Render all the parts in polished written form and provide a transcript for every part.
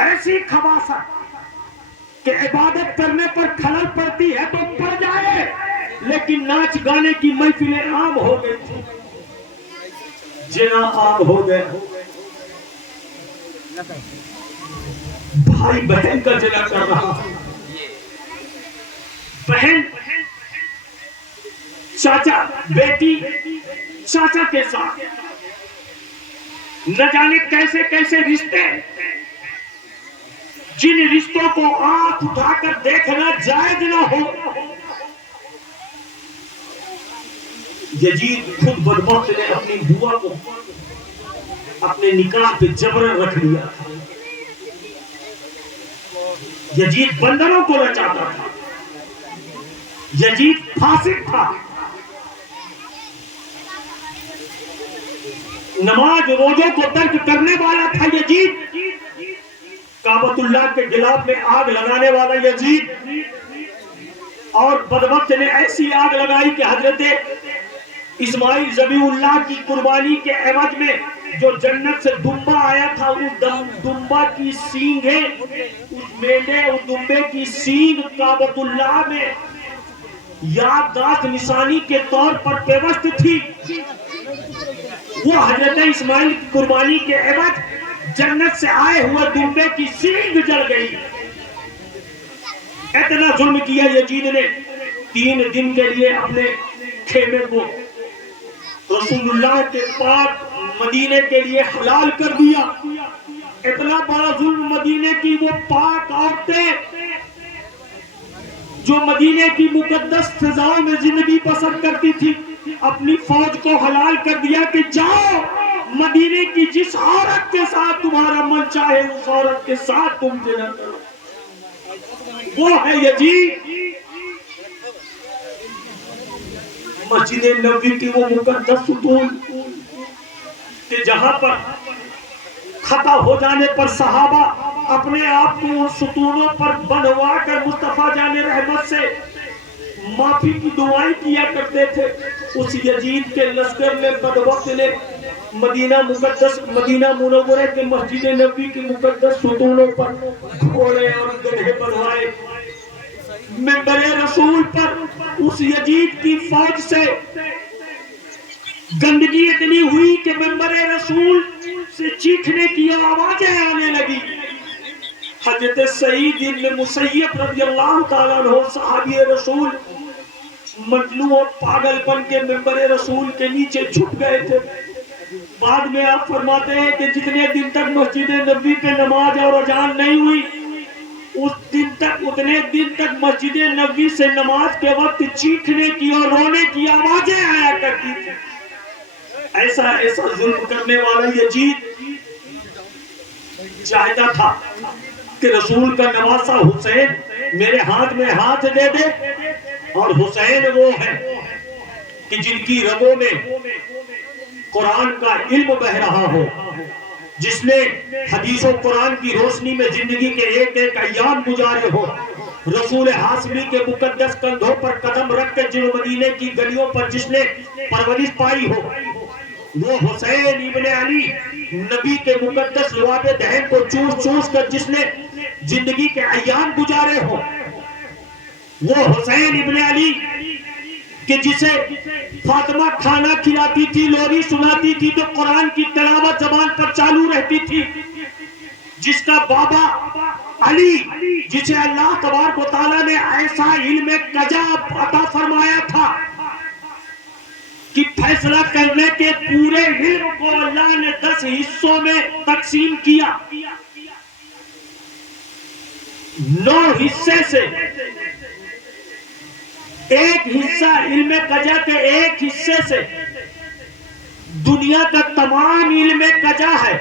ایسی خباثت کہ عبادت کرنے پر خلل پڑتی ہے تو پڑ جائے، لیکن ناچ گانے کی محفلیں عام ہو گئی تھی، جنا عام ہو گئے، بھائی بہن کا جنا کر رہا، بہن چاچا بیٹی چاچا کے ساتھ، نہ جانے کیسے کیسے رشتے، جن رشتوں کو آنکھ اٹھا کر دیکھنا جائز نہ ہو۔ یزید خود بدبخت نے اپنی بوا کو اپنے نکاح پہ جبرن رکھ لیا تھا۔ یزید بندروں کو نچاتا تھا، یزید فاسق تھا، نماز روزوں کو ترک کرنے والا تھا یزید، کعبۃ اللہ کے غلاف میں آگ لگانے والا یزید، اور بدبخت نے ایسی آگ لگائی کہ حضرت اسماعیل ذبیح اللہ کی قربانی کے عوض میں جو جنت سے دمبا آیا تھا، اس دمبا کی سینگیں، اس میڈے اس دمبے کی سینگ کعبۃ اللہ میں یادداشت نشانی کے طور پر پیوست تھی، وہ حضرت اسماعیل کی قربانی کے عوض جنت سے آئے ہوئے دمبے کی سینگ جل گئی۔ اتنا ظلم کیا یزید نے، 3 دن کے لیے اپنے خیمے کو رسول اللہ کے پاک مدینے کے لیے حلال کر دیا۔ اتنا بڑا ظلم مدینے کی وہ پاک عورتیں جو مدینے کی مقدس فضاؤں میں زندگی بسر کرتی تھی، اپنی فوج کو حلال کر دیا کہ جاؤ مدینے کی جس عورت کے ساتھ تمہارا من چاہے اس عورت کے ساتھ تم زنا کرو۔ وہ ہے یزید، مسجد نبوی کی وہ مقدس ستون کہ جہاں پر خطا ہو جانے پر صحابہ اپنے آپ کو ان ستونوں پر بنوا کر مصطفیٰ جان رحمت سے معافی کی دعائیں کیا کرتے تھے۔ اس یزید کے لشکر میں بدبخت نے مدینہ منورہ کے مسجد نبوی کی مقدس ستونوں پر گھوڑے اور گدھے بنوائے۔ منبر رسول پر اس یزید کی فوج سے گندگی اتنی ہوئی کہ منبر رسول سے چیخنے کی آوازیں آنے لگی۔ حضرت سعید بن مسیب رضی اللہ تعالیٰ عنہ صحابی رسول مجنون اور پاگل بن کے منبر رسول کے نیچے چھپ گئے تھے۔ بعد میں آپ فرماتے ہیں کہ جتنے دن تک مسجد نبوی پہ نماز اور اذان نہیں ہوئی، اتنے دن تک مسجد نبوی سے نماز کے وقت چیخنے کی اور رونے کی آوازیں آیا کرتی تھی۔ ایسا ظلم کرنے والا یزید چاہتا تھا کہ رسول کا نواسا حسین میرے ہاتھ میں ہاتھ دے دے، اور حسین وہ ہے کہ جن کی رگوں میں قرآن کا علم بہ رہا ہو، جس نے حدیث و قرآن کی روشنی میں زندگی کے ایک ایک ایام گزارے ہو، رسول ہاشمی کے مقدس کندھوں پر قدم رکھ کے جن مدینے کی گلیوں پر جس نے پرورش پائی ہو، وہ حسین ابن علی نبی کے مقدس لعاب دہن کو چوس چوس کر جس نے زندگی کے ایام گزارے ہو، وہ حسین ابن علی کہ جسے فاطمہ کھانا کھلاتی تھی، لوری سناتی تھی تو قرآن کی تلاوت زبان پر چالو رہتی تھی، جس کا بابا علی جسے اللہ تبارک و تعالیٰ نے ایسا علم قضا عطا فرمایا تھا کہ فیصلہ کرنے کے پورے علم کو اللہ نے 10 حصوں میں تقسیم کیا، 9 حصے سے ایک حصہ علم قضا کے ایک حصے سے دنیا کا تمام علم قضا ہے،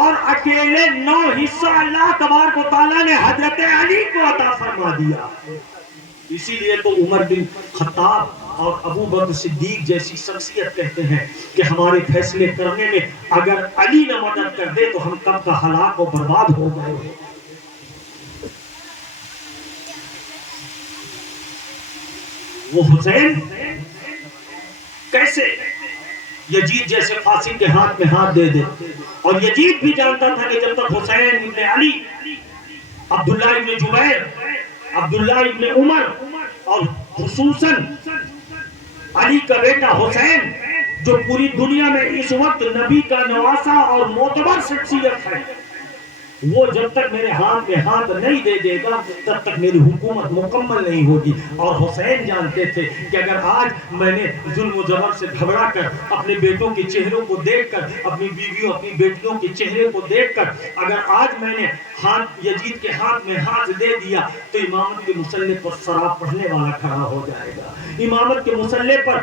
اور اکیلے 9 حصہ اللہ تبارک و تعالیٰ نے حضرت علی کو عطا فرما دیا۔ اسی لیے تو عمر بن خطاب اور ابو بکر صدیق جیسی شخصیت کہتے ہیں کہ ہمارے فیصلے کرنے میں اگر علی نہ مدد کر دے تو ہم کب کا ہلاک و برباد ہو گئے۔ وہ حسین کیسے یزید جیسے فاسق کے ہاتھ میں ہاتھ دے دے، اور یزید بھی جانتا تھا کہ جب تک حسین ابن علی عبداللہ ابن جبیر، عبداللہ ابن عمر اور خصوصاً علی کا بیٹا حسین جو پوری دنیا میں اس وقت نبی کا نواسا اور معتبر شخصیت ہے، وہ جب تک میرے ہاتھ میں ہاتھ نہیں دے دے گا تب تک میری حکومت مکمل نہیں ہوگی۔ اور حسین جانتے تھے کہ اگر آج میں نے ظلم و جبر سے گھبرا کر اپنے بیٹوں کے چہروں کو دیکھ کر، اپنی بیویوں اپنی بیٹیوں کے چہرے کو دیکھ کر اگر آج میں نے یزید کے ہاتھ میں ہاتھ دے دیا تو امامت کے مسلح پر شراب پڑھنے والا کھڑا ہو جائے گا، امامت کے مسلح پر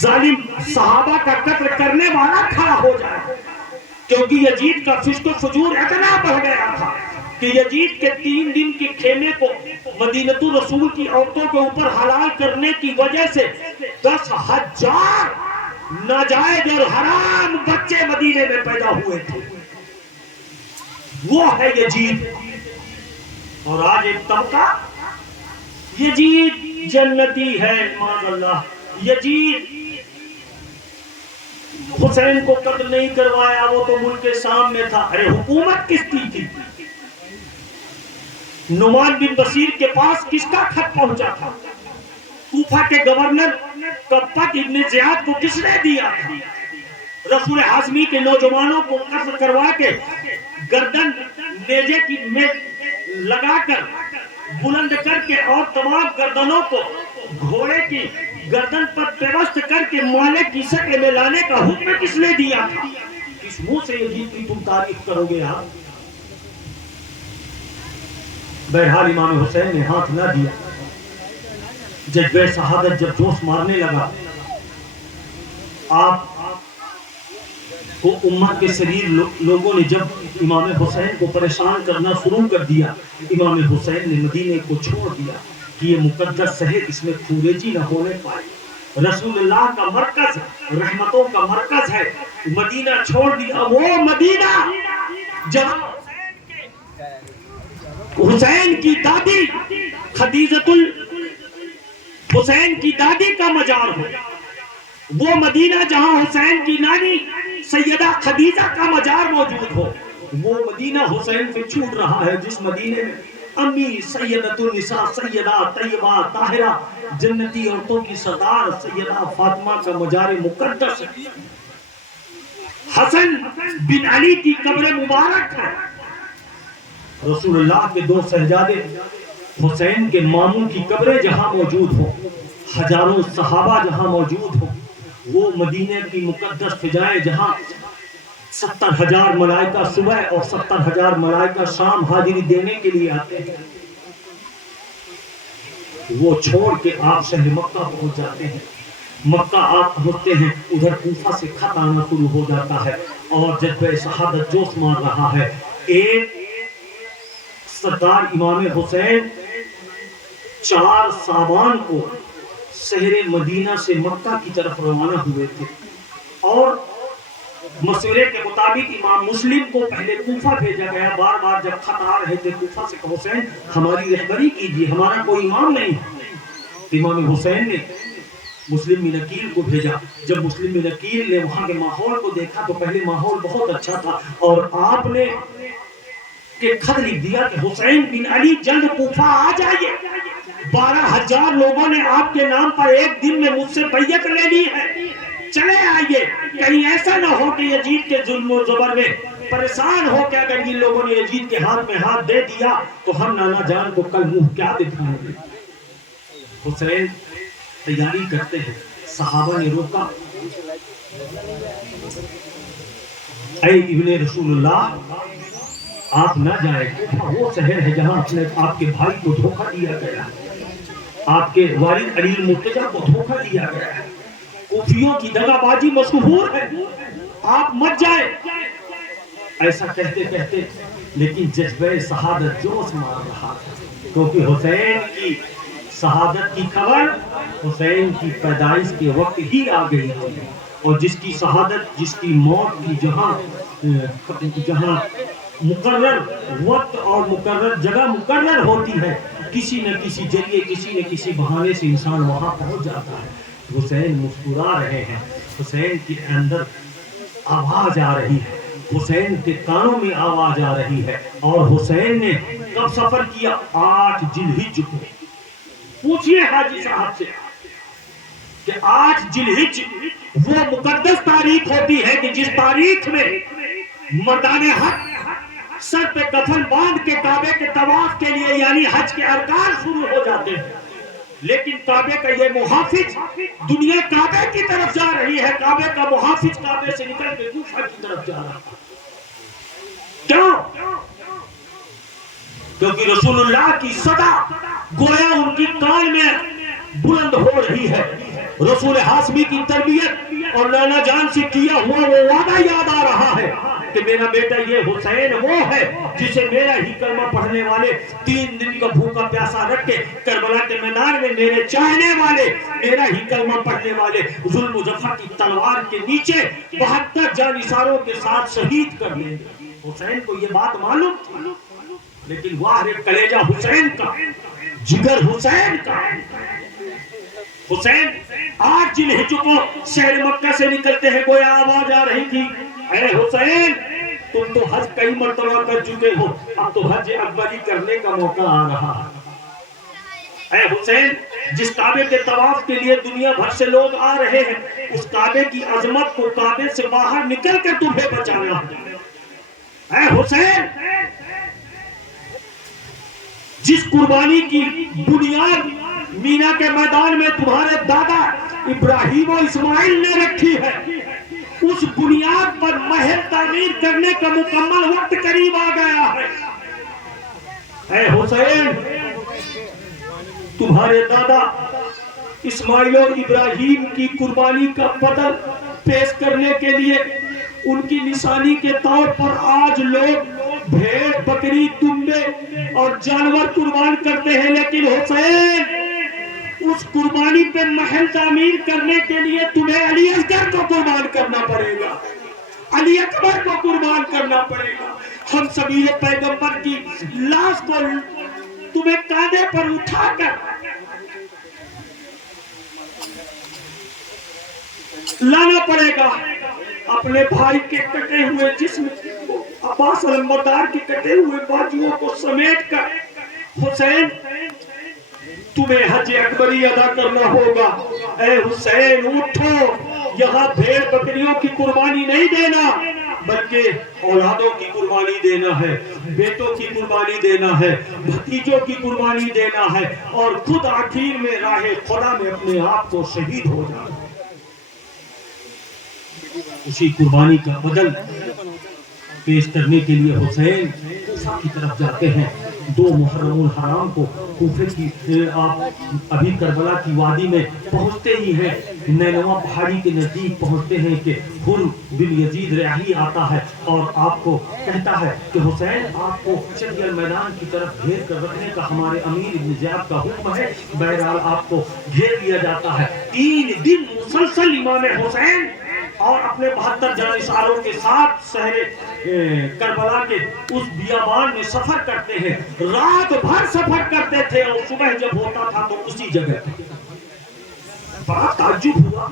ظالم صحابہ کا قتل کرنے والا کھڑا ہو جائے گا، کیونکہ یزید کا فسق و فجور اتنا بڑھ گیا تھا کہ یزید کے 3 دن کے خیمے کو مدینہ رسول کی عورتوں کے اوپر حلال کرنے کی وجہ سے 10,000 ناجائز اور حرام بچے مدینے میں پیدا ہوئے تھے۔ وہ ہے یزید۔ اور آج ایک طبقہ یزید جنتی ہے، معاذ اللہ، یزید حسین کو قتل نہیں کروایا، وہ تو ملک شام میں تھا۔ ارے حکومت کس کی تھی؟ نعمان بن بشیر کے پاس کس کا خط پہنچا تھا؟ کوفہ کے گورنر قبط ابن زیاد کو کس نے دیا تھا؟ رسول ہاشمی کے نوجوانوں کو قتل کروا کے گردن نیزے کی میں لگا کر بلند کر کے اور تمام گردنوں کو گھوڑے کی گردن پر پیوست کر کے مالک کی شکل میں لانے کا حکم کس نے دیا تھا؟ کس منہ سے یزید کی تم تعریف کرو گے آپ؟ بہرحال امام حسین نے ہاتھ نہ دیا۔ جذبہ شہادت جب جوش مارنے لگا، آپ کو امت کے شریر لوگوں نے جب امام حسین کو پریشان کرنا شروع کر دیا، امام حسین نے مدینے کو چھوڑ دیا کہ یہ مقدس شہر، اس میں خوریزی نہ ہونے پائے۔ رسول اللہ کا مرکز، رحمتوں کا مرکز ہے، مدینہ چھوڑ دیا۔ وہ مدینہ جہاں حسین کی دادی خدیجۃ حسین کی دادی کا مزار ہو، وہ مدینہ جہاں حسین کی نانی سیدہ خدیجہ کا مزار موجود ہو، وہ مدینہ حسین سے چھوٹ رہا ہے جس مدینے میں امی سیدۃ النساء سیدہ طیبہ طاہرہ جنتی عورتوں کی سردار سیدہ فاطمہ کا مزار مقدس ہے، حسن بن علی کی قبر مبارک ہے، رسول اللہ کے 2 شہزادے حسین کے ماموں کی قبریں جہاں موجود ہو، ہزاروں صحابہ جہاں موجود ہو، وہ مدینے کی مقدس فضائیں جہاں 70,000 ملائکہ صبح اور 70,000 ملائکہ شام حاضری دینے کے لیے آتے ہیں، وہ چھوڑ کے آپ شہر مکہ پہنچ جاتے ہیں۔ مکہ آپ پہنچتے ہیں، ادھر کوفہ سے خط آنا شروع ہو جاتا ہے اور جذبہ شہادت جوش مار رہا ہے۔ ایک سردار امام حسین 4 ساوان کو شہر مدینہ سے مکہ کی طرف روانہ ہوئے تھے، اور مشورے کے مطابق امام مسلم کو پہلے کوفہ بھیجا گیا۔ بار بار جب خط آ رہے تھے کوفہ سے کہ حسین ہماری رہبری کیجیے، ہمارا کوئی امام نہیں ہے، امام حسین نے مسلم بن عقیل کو بھیجا۔ جب مسلم بن عقیل نے وہاں کے ماحول کو دیکھا تو پہلے ماحول بہت اچھا تھا، اور آپ نے کہ خط لکھ دیا کہ حسین بن علی جلد کوفہ آ جائیے، 12,000 لوگوں نے آپ کے نام پر ایک دن میں مجھ سے بیعت لے لی ہے، چلے آئیے، کہیں ایسا نہ ہو کہ یزید کے ظلم و جبر میں پریشان ہو کہ اگر ان لوگوں نے یزید کے ہاتھ میں ہاتھ دے دیا تو ہم نانا جان کو کل منہ کیا دکھائیں گے۔ حسین تیاری کرتے ہیں، صحابہ نے روکا، اے ابن رسول اللہ آپ نہ جائیں، وہ شہر ہے جہاں آپ کے بھائی کو دھوکہ دیا گیا، آپ کے والد علی المرتضیٰ کو دھوکہ دیا گیا ہے، کوفیوں کی دغا بازی مشہور ہے، آپ مت جائیں۔ ایسا کہتے کہتے لیکن جذبہ شہادت جوش مار رہا تھا، کیونکہ حسین کی شہادت کی خبر حسین کی پیدائش کے وقت ہی آ گئی تھی، اور جس کی شہادت، جس کی موت کی جہاں مقرر وقت اور مقرر جگہ مقرر ہوتی ہے، کسی نہ کسی ذریعے کسی نہ کسی بہانے سے انسان وہاں پہنچ جاتا ہے۔ حسین مسکرا رہے ہیں، حسین کے اندر آواز آ رہی ہے، حسین کے کانوں میں آواز آ رہی ہے. اور حسین نے کب سفر کیا؟ 8 ذوالحجہ کو. پوچھئے حاجی صاحب سے کہ 8 ذوالحجہ وہ مقدس تاریخ ہوتی ہے کہ جس تاریخ میں مردان حق سر پہ کفن باندھ کے کعبے کے طواف کے لیے یعنی حج کے ارکان شروع ہو جاتے ہیں. لیکن کعبے کا یہ محافظ دنیا کعبے کی طرف جا رہی ہے، کعبے کا محافظ کعبے سے نکل کے کوفہ کی طرف جا رہا ہے. کیوں؟ کیونکہ رسول اللہ کی صدا گویا ان کی کان میں بلند ہو رہی ہے. رسول ہاشمی کی تربیت اور نانا جان سے کیا ہوا وہ وعدہ یاد آ رہا ہے کہ میرا بیٹا یہ حسین وہ ہے جسے میرا ہی کلمہ پڑھنے والے 3 دن کا بھوکا پیاسا رکھ کے کربلا کے میدان میں میرے چاہنے والے میرا ہی کلمہ پڑھنے والے ظلم و جفا کی تلوار کے نیچے 72 جانثاروں کے ساتھ شہید کر لیں گے. حسین کو یہ بات معلوم تھی، لیکن واہ رے کلیجہ حسین کا، جگر حسین کا. حسین 8 ذوالحجہ کو شہر مکہ سے نکلتے ہیں، گویا آواز آ رہی تھی اے حسین تم تو حج کئی مرتبہ کر چکے ہو، اب تو حج اکبری کرنے کا موقع آ رہا ہے. اے حسین جس کعبے کے طواف کے لیے دنیا بھر سے لوگ آ رہے ہیں اس کعبے کی عظمت کو کعبے سے باہر نکل کر تمہیں بچانا ہے. اے حسین جس قربانی کی بنیاد مینا کے میدان میں تمہارے دادا ابراہیم و اسماعیل نے رکھی ہے، اس بنیاد پر محل تعمیر کرنے کا مکمل وقت قریب آ گیا ہے. اے حسین تمہارے دادا اسماعیل و ابراہیم کی قربانی کا بدل پیش کرنے کے لیے ان کی نشانی کے طور پر آج لوگ بھیڑ بکری دمبے اور جانور قربان کرتے ہیں، لیکن حسین اس قربانی پہ محل تعمیر کرنے کے لیے تمہیں علی اصغر کو قربان کرنا پڑے گا، علی اکبر کو قربان کرنا پڑے گا. ہم سبیل پیغمبر کی لاش کو تمہیں کاندھے پر اٹھا کر لانا پڑے گا. اپنے بھائی کے کٹے ہوئے جسم عباس علمبردار کے کٹے ہوئے بازوؤں کو سمیٹ کر حسین تمہیں حج اکبری ادا کرنا ہوگا. اے حسین اٹھو، یہاں بھیڑ بکریوں کی قربانی نہیں دینا بلکہ اولادوں کی قربانی دینا ہے، بیٹوں کی قربانی دینا ہے، بھتیجوں کی قربانی دینا ہے اور خود آخر میں راہ خدا میں اپنے آپ کو شہید ہو جانا ہے. اسی قربانی کا بدل پیش کرنے کے لیے حسین کوفہ کی طرف جاتے ہیں. 2 محرم الحرام کو کوفے کی آپ ابھی کربلا کی وادی میں پہنچتے ہی ہیں، نینوا پہاڑی کے نزدیک پہنچتے ہیں کہ حر بن یزید ریاحی آتا ہے اور آپ کو کہتا ہے کہ حسین آپ کو شہر میدان کی طرف گھیر کر رکھنے کا ہمارے امیر ابن زیاد کا حکم ہے. بہرحال آپ کو گھیر لیا جاتا ہے. 3 دن مسلسل امام حسین اور اپنے 72 جانثاروں کے ساتھ شہر کربلا کے اس بیابان میں سفر کرتے ہیں. رات بھر سفر کرتے تھے اور صبح جب ہوتا تھا تو اسی جگہ پہ. بڑا تعجب ہوا،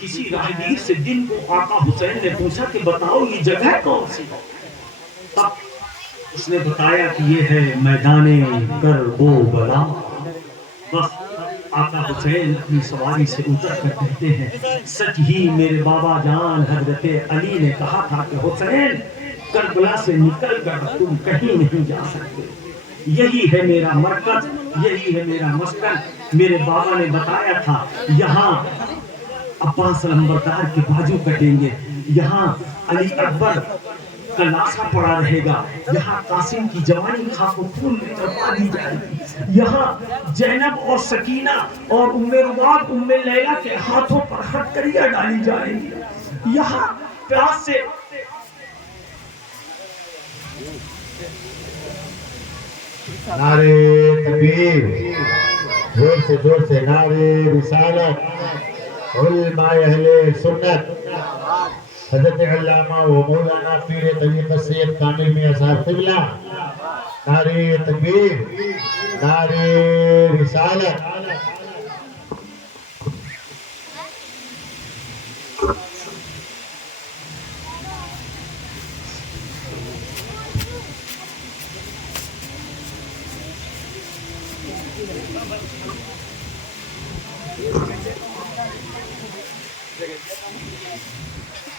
کسی راہگیر سے دن کو آقا حسین نے پوچھا کہ بتاؤ یہ جگہ کون سی ہے؟ تب اس نے بتایا کہ یہ ہے میدان کربلا. بس آقا حسین اپنی سواری سے اتر کر کہتے ہیں سچ ہی میرے بابا جان حضرت علی نے کہا تھا کہ حسین کربلا سے نکل کر تم کہیں نہیں جا سکتے، یہی ہے میرا مرکز، یہی ہے میرا مسکن. میرے بابا نے بتایا تھا یہاں عباس علمبردار کے بازو کٹیں گے، یہاں علی اکبر کا لاشا پڑا رہے گا، یہاں قاسم کی جوانی خاک و خون میں چڑھا دی جائے گی، یہاں زینب اور سکینہ اور ام رباب ام لیلہ کے ہاتھوں پر ہتکڑیاں ڈالی جائیں گی، یہاں پیاس سے نعرے تکبیر، زور سے نعرے رسالت، علماء اہل سنت حضرت علامہ و مولانا پیر طریقت سید کامل میاں صاحب قبلہ، نعرے تکبیر، نعرے رسالت.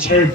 6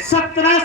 18